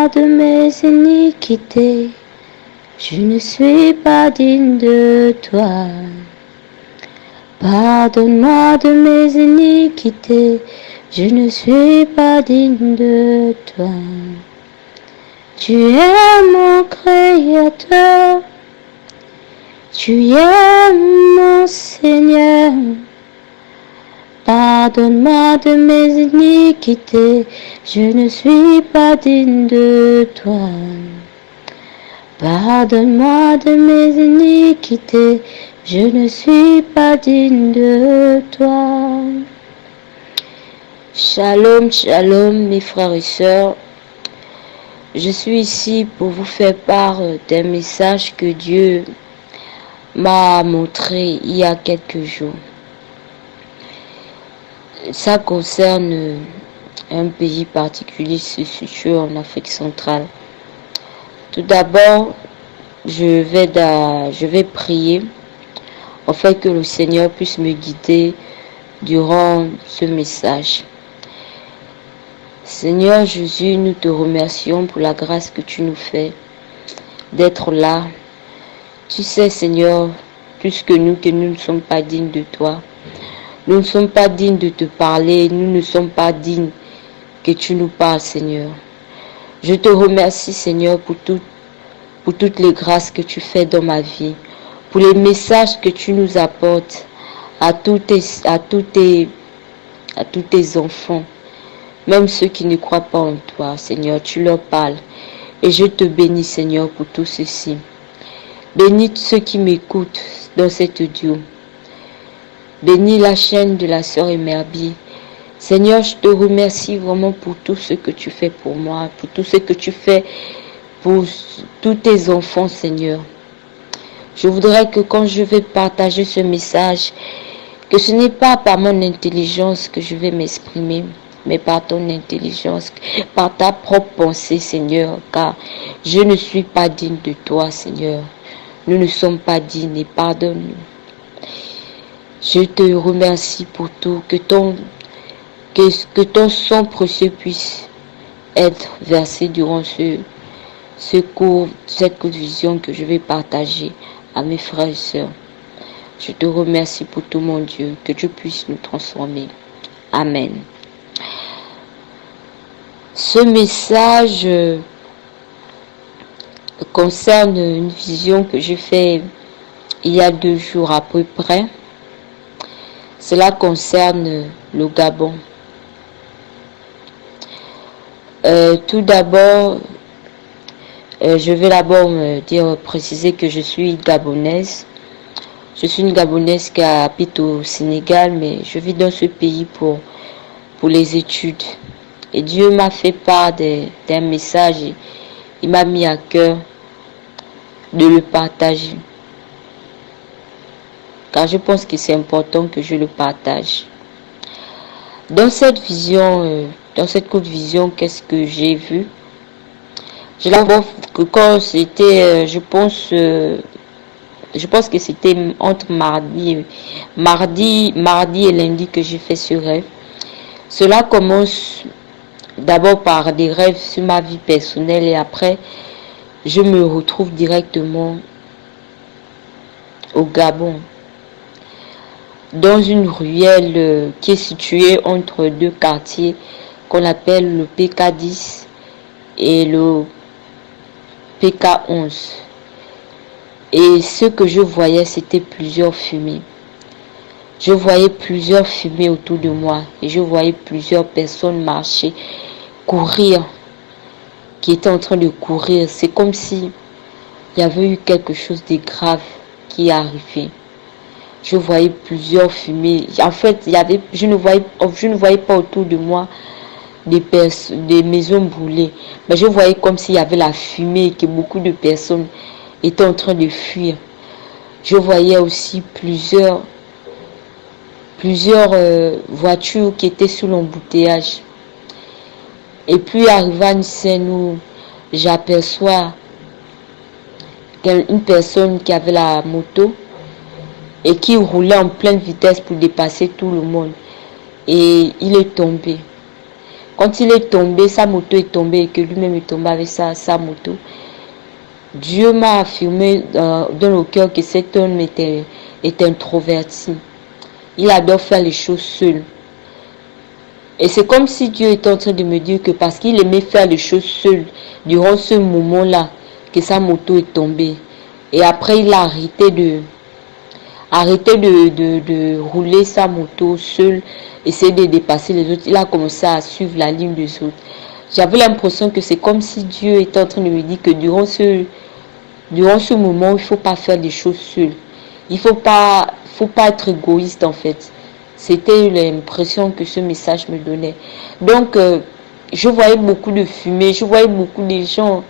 Pardonne-moi de mes iniquités, je ne suis pas digne de toi. Pardonne-moi de mes iniquités, je ne suis pas digne de toi. Tu es mon Créateur, tu es mon Seigneur. Pardonne-moi de mes iniquités, je ne suis pas digne de toi. Pardonne-moi de mes iniquités, je ne suis pas digne de toi. Shalom, shalom mes frères et sœurs. Je suis ici pour vous faire part d'un message que Dieu m'a montré il y a quelques jours. Ça concerne un pays particulier se situe en Afrique centrale. Tout d'abord, je vais prier afin que le Seigneur puisse me guider durant ce message. Seigneur Jésus, nous te remercions pour la grâce que tu nous fais d'être là. Tu sais, Seigneur, plus que nous ne sommes pas dignes de toi. Nous ne sommes pas dignes de te parler, nous ne sommes pas dignes que tu nous parles, Seigneur. Je te remercie, Seigneur, pour toutes les grâces que tu fais dans ma vie, pour les messages que tu nous apportes à tous tes enfants, même ceux qui ne croient pas en toi, Seigneur, tu leur parles. Et je te bénis, Seigneur, pour tout ceci. Bénis ceux qui m'écoutent dans cet audio. Bénis la chaîne de la sœur Emerbi. Seigneur, je te remercie vraiment pour tout ce que tu fais pour moi, pour tout ce que tu fais pour tous tes enfants, Seigneur. Je voudrais que quand je vais partager ce message, que ce n'est pas par mon intelligence que je vais m'exprimer, mais par ton intelligence, par ta propre pensée, Seigneur, car je ne suis pas digne de toi, Seigneur. Nous ne sommes pas dignes et pardonne-nous. Je te remercie pour tout, que ton sang précieux puisse être versé durant cette courte vision que je vais partager à mes frères et sœurs. Je te remercie pour tout, mon Dieu, que tu puisses nous transformer. Amen. Ce message concerne une vision que j'ai faite il y a 2 jours à peu près. Cela concerne le Gabon. Tout d'abord, je vais d'abord préciser que je suis gabonaise. Je suis une Gabonaise qui habite au Sénégal, mais je vis dans ce pays pour les études. Et Dieu m'a fait part d'un message et il m'a mis à cœur de le partager. Car je pense que c'est important que je le partage. Dans cette vision, dans cette courte vision, qu'est-ce que j'ai vu? Je la vois que quand c'était, je pense que c'était entre mardi et lundi que j'ai fait ce rêve. Cela commence d'abord par des rêves sur ma vie personnelle et après, je me retrouve directement au Gabon, dans une ruelle qui est située entre 2 quartiers qu'on appelle le PK10 et le PK11. Et ce que je voyais, c'était plusieurs fumées. Je voyais plusieurs fumées autour de moi et je voyais plusieurs personnes marcher, courir, qui étaient en train de courir. C'est comme si il y avait eu quelque chose de grave qui est arrivé. Je voyais plusieurs fumées. En fait, je ne voyais pas autour de moi des maisons brûlées. Mais je voyais comme s'il y avait la fumée et que beaucoup de personnes étaient en train de fuir. Je voyais aussi plusieurs voitures qui étaient sous l'embouteillage. Et puis arriva une scène où j'aperçois une personne qui avait la moto et qui roulait en pleine vitesse pour dépasser tout le monde. Et il est tombé. Quand il est tombé, sa moto est tombée et que lui-même est tombé avec sa moto, Dieu m'a affirmé dans le cœur que cet homme est introverti. Il adore faire les choses seul. Et c'est comme si Dieu était en train de me dire que parce qu'il aimait faire les choses seul, durant ce moment-là, que sa moto est tombée. Et après, il a arrêté de rouler sa moto seul, essayer de dépasser les autres. Il a commencé à suivre la ligne des autres. J'avais l'impression que c'est comme si Dieu était en train de me dire que durant ce moment, il ne faut pas faire des choses seul. Il ne faut pas être égoïste en fait. C'était l'impression que ce message me donnait. Donc, je voyais beaucoup de fumée, je voyais beaucoup de gens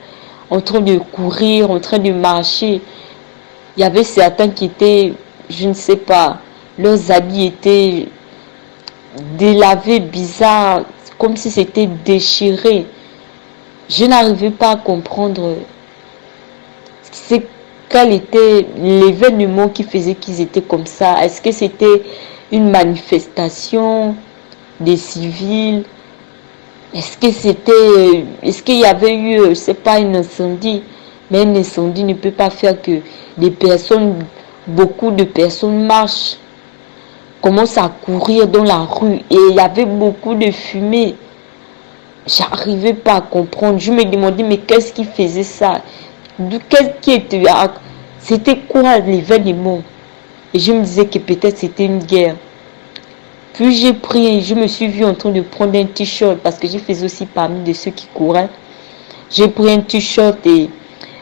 en train de courir, en train de marcher. Il y avait certains qui étaient, je ne sais pas, leurs habits étaient délavés, bizarres, comme si c'était déchiré. Je n'arrivais pas à comprendre quel était l'événement qui faisait qu'ils étaient comme ça. Est-ce que c'était une manifestation des civils? Est-ce qu'il y avait eu, je ne sais pas, un incendie? Mais un incendie ne peut pas faire que beaucoup de personnes marchent, commencent à courir dans la rue et il y avait beaucoup de fumée. J'arrivais pas à comprendre. Je me demandais, mais qu'est-ce qui faisait ça? C'était quoi l'événement? Et je me disais que peut-être c'était une guerre. Puis j'ai pris, je me suis vue en train de prendre un t-shirt parce que je faisais aussi parmi de ceux qui couraient. J'ai pris un t-shirt et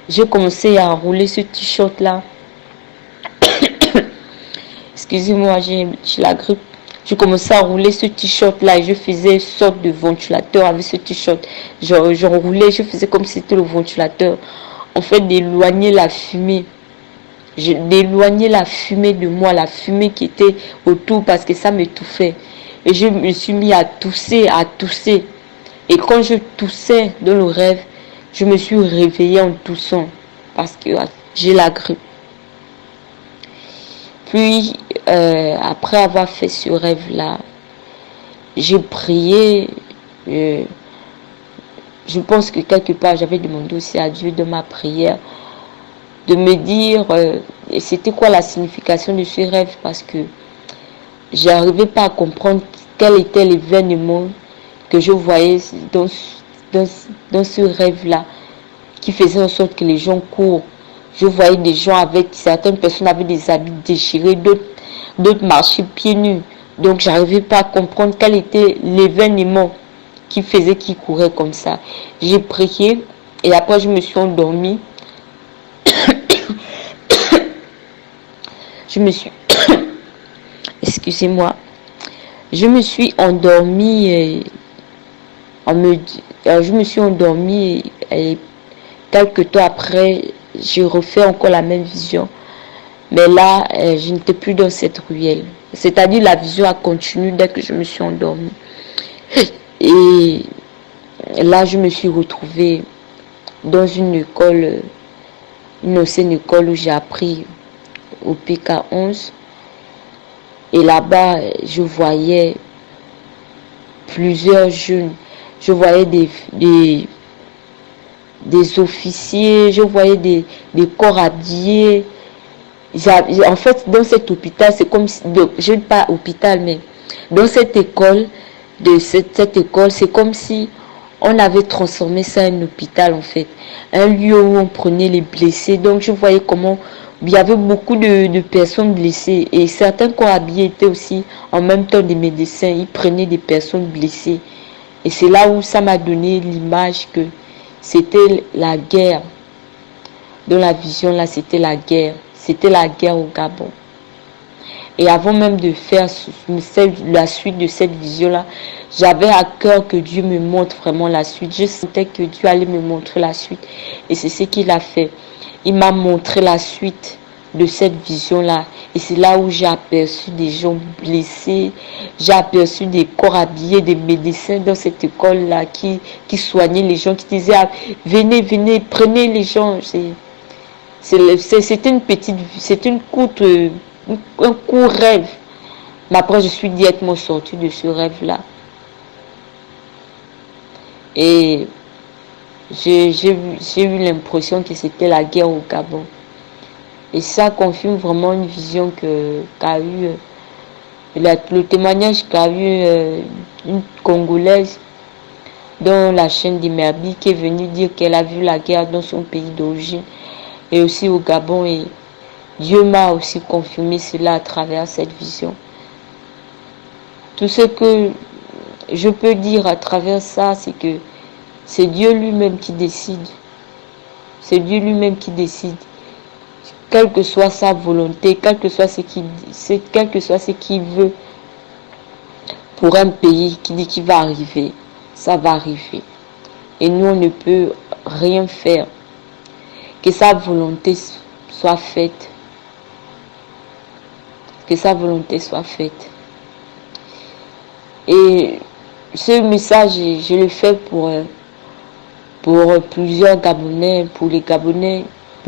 j'ai commencé à rouler ce t-shirt là. Excusez-moi, j'ai la grippe. J'ai commencé à rouler ce t-shirt là et je faisais une sorte de ventilateur avec ce t-shirt. Je roulais, je faisais comme si c'était le ventilateur. En fait, d'éloigner la fumée. D'éloigner la fumée de moi, la fumée qui était autour parce que ça m'étouffait. Et je me suis mis à tousser, à tousser. Et quand je toussais dans le rêve, je me suis réveillée en toussant parce que j'ai la grippe. Puis, après avoir fait ce rêve-là, j'ai prié. Je pense que quelque part, j'avais demandé aussi à Dieu de ma prière de me dire c'était quoi la signification de ce rêve parce que j'arrivais pas à comprendre quel était l'événement que je voyais dans ce rêve-là qui faisait en sorte que les gens courent. Je voyais des gens avec, certaines personnes avaient des habits déchirés, d'autres marchaient pieds nus. Donc j'arrivais pas à comprendre quel était l'événement qui faisait qu'ils couraient comme ça. J'ai prié et après je me suis endormie. Je me suis excusez-moi, je me suis endormie et je me suis endormie et quelques temps après j'ai refait encore la même vision, mais là je n'étais plus dans cette ruelle, c'est-à-dire la vision a continué dès que je me suis endormie et là je me suis retrouvée dans une école, une ancienne école où j'ai appris au PK11 et là-bas je voyais plusieurs jeunes, je voyais des officiers, je voyais des corps habillés. En fait, dans cet hôpital, c'est comme si, je ne dis pas hôpital, mais dans cette école, cette école, c'est comme si on avait transformé ça en hôpital en fait. Un lieu où on prenait les blessés. Donc je voyais comment il y avait beaucoup de personnes blessées. Et certains corps habillés étaient aussi en même temps des médecins. Ils prenaient des personnes blessées. Et c'est là où ça m'a donné l'image que c'était la guerre. Dans la vision là, c'était la guerre. C'était la guerre au Gabon. Et avant même de faire la suite de cette vision-là, j'avais à cœur que Dieu me montre vraiment la suite. Je sentais que Dieu allait me montrer la suite. Et c'est ce qu'il a fait. Il m'a montré la suite de cette vision-là. Et c'est là où j'ai aperçu des gens blessés. J'ai aperçu des corps habillés, des médecins dans cette école-là qui soignaient les gens, qui disaient ah, venez, venez, prenez les gens. C'était une courte... un court rêve. Mais après, je suis directement sortie de ce rêve-là. Et j'ai eu l'impression que c'était la guerre au Gabon. Et ça confirme vraiment une vision qu'a eu, le témoignage qu'a eu une Congolaise dans la chaîne d'Imerbi, qui est venue dire qu'elle a vu la guerre dans son pays d'origine et aussi au Gabon. Et Dieu m'a aussi confirmé cela à travers cette vision. Tout ce que je peux dire à travers ça, c'est que c'est Dieu lui-même qui décide. C'est Dieu lui-même qui décide. Quelle que soit sa volonté, quel que soit ce qu'il veut pour un pays qui dit qu'il va arriver, ça va arriver. Et nous, on ne peut rien faire. Que sa volonté soit faite. Que sa volonté soit faite. Et ce message, je le fais pour plusieurs Gabonais, pour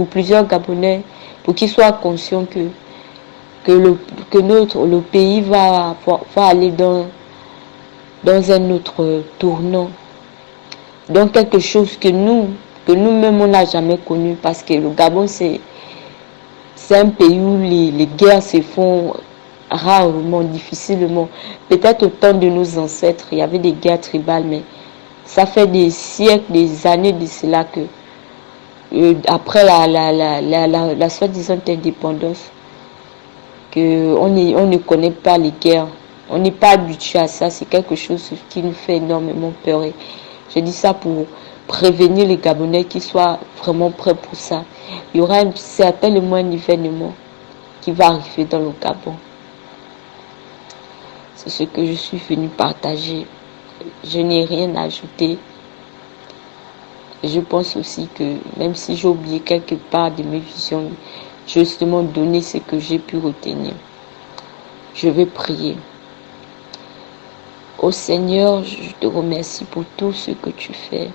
plusieurs Gabonais, pour qu'ils soient conscients que le pays va aller dans un autre tournant, dans quelque chose que nous-mêmes on n'a jamais connu, parce que le Gabon c'est un pays où les guerres se font rarement, difficilement. Peut-être au temps de nos ancêtres, il y avait des guerres tribales, mais ça fait des siècles, des années de cela que après la soi-disant indépendance, on ne connaît pas les guerres. On n'est pas habitué à ça. C'est quelque chose qui nous fait énormément peur. Et je dis ça pour prévenir les Gabonais qui soient vraiment prêts pour ça. Il y aura certainement un événement qui va arriver dans le Gabon. C'est ce que je suis venu partager. Je n'ai rien à ajouter. Je pense aussi que même si j'ai oublié quelque part de mes visions, j'ai justement donné ce que j'ai pu retenir. Je vais prier. Ô Seigneur, je te remercie pour tout ce que tu fais.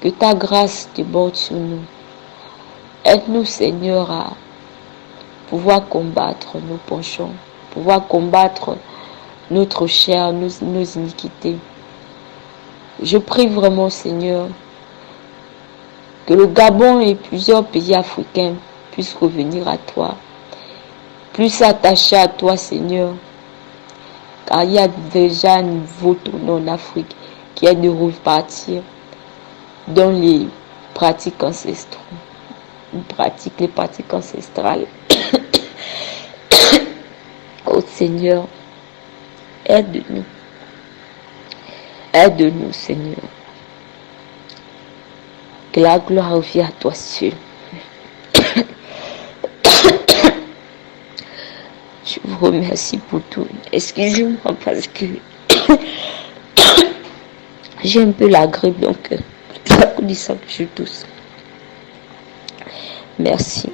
Que ta grâce déborde sur nous. Aide-nous, Seigneur, à pouvoir combattre nos penchants, pouvoir combattre notre chair, nos iniquités. Je prie vraiment, Seigneur, que le Gabon et plusieurs pays africains puissent revenir à toi, plus s'attacher à toi, Seigneur, car il y a déjà un nouveau tournant en Afrique qui est de repartir dans les pratiques ancestrales. Les pratiques ancestrales. Oh Seigneur, aide-nous. Aide-nous, Seigneur. Que la gloire revienne à toi seul. Je vous remercie pour tout. Excusez-moi parce que j'ai un peu la grippe, donc ça dit ça que je tousse. Merci.